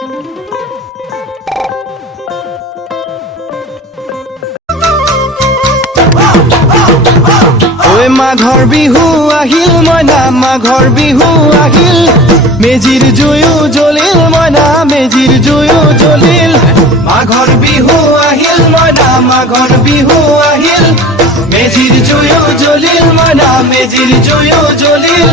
ঐ মাঘৰ বিহু আহিল মইনা মাঘৰ বিহু আহিল মেজিৰ জুয়ো জ্বলিল মইনা মেজিৰ জুয়ো জ্বলিল মাঘৰ বিহু আহিল মইনা মাঘৰ বিহু আহিল মেজিৰ জুয়ো জ্বলিল মইনা মেজিৰ জুয়ো জ্বলিল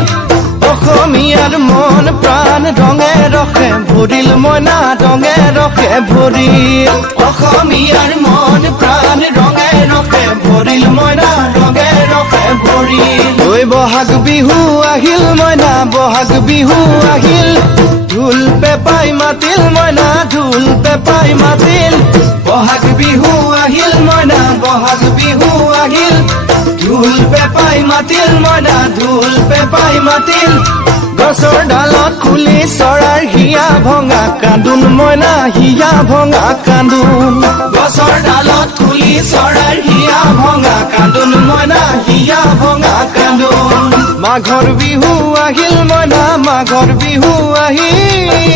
অসমীয়াৰ মন প্ৰাণ ৰঙে ৰখে ভৰিল মইনা ৰঙে ৰখে ভৰিল অসমীয়াৰ মন প্ৰাণ ৰঙে ৰখে ভৰিল মইনা ৰঙে ৰখে ভৰিল ঐ বহাগ বিহু আহিল মইনা বহাগ বিহু আহিল ঢোল পেপাই মাতিল মইনা ঢোল পেপাই মাতিল বহাগ বিহু আহিল মইনা বহাগ বিহু আহিল ঢোল পেপাই মাতিল মইনা ঢোল পেপাই মাতিল গছৰ ডালত খুলি চৰাৰ হিয়া ভঙা কান্দোন মইনা হিয়া ভঙা কান্দোন গছৰ ডালত খুলি চৰাৰ হিয়া ভঙা কান্দোন মইনা হিয়া ভঙা কান্দোন মাঘৰ বিহু আহিল মইনা মাঘৰ বিহু আহিল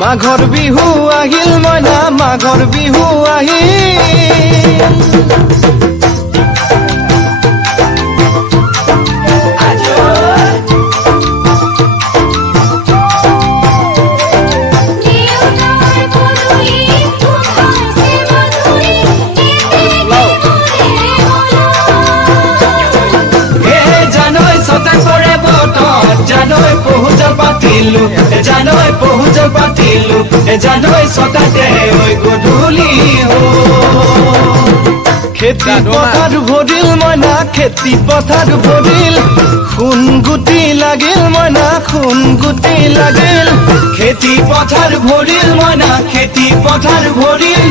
মাঘৰ বিহু আহিল মইনা মাঘৰ বিহু আহিল জানৈ পহুজল পাতিলো জানৈ পহুজল পাতিলো জানৈ সতাতে ঐ গধূলি খেতি পথাৰ ভৰিল মইনা খেতি পথাৰ ভৰিল খুন গুটি লাগিল মইনা খুন গুটি লাগিল খেতি পথাৰ ভৰিল মইনা খেতি পথাৰ ভৰিল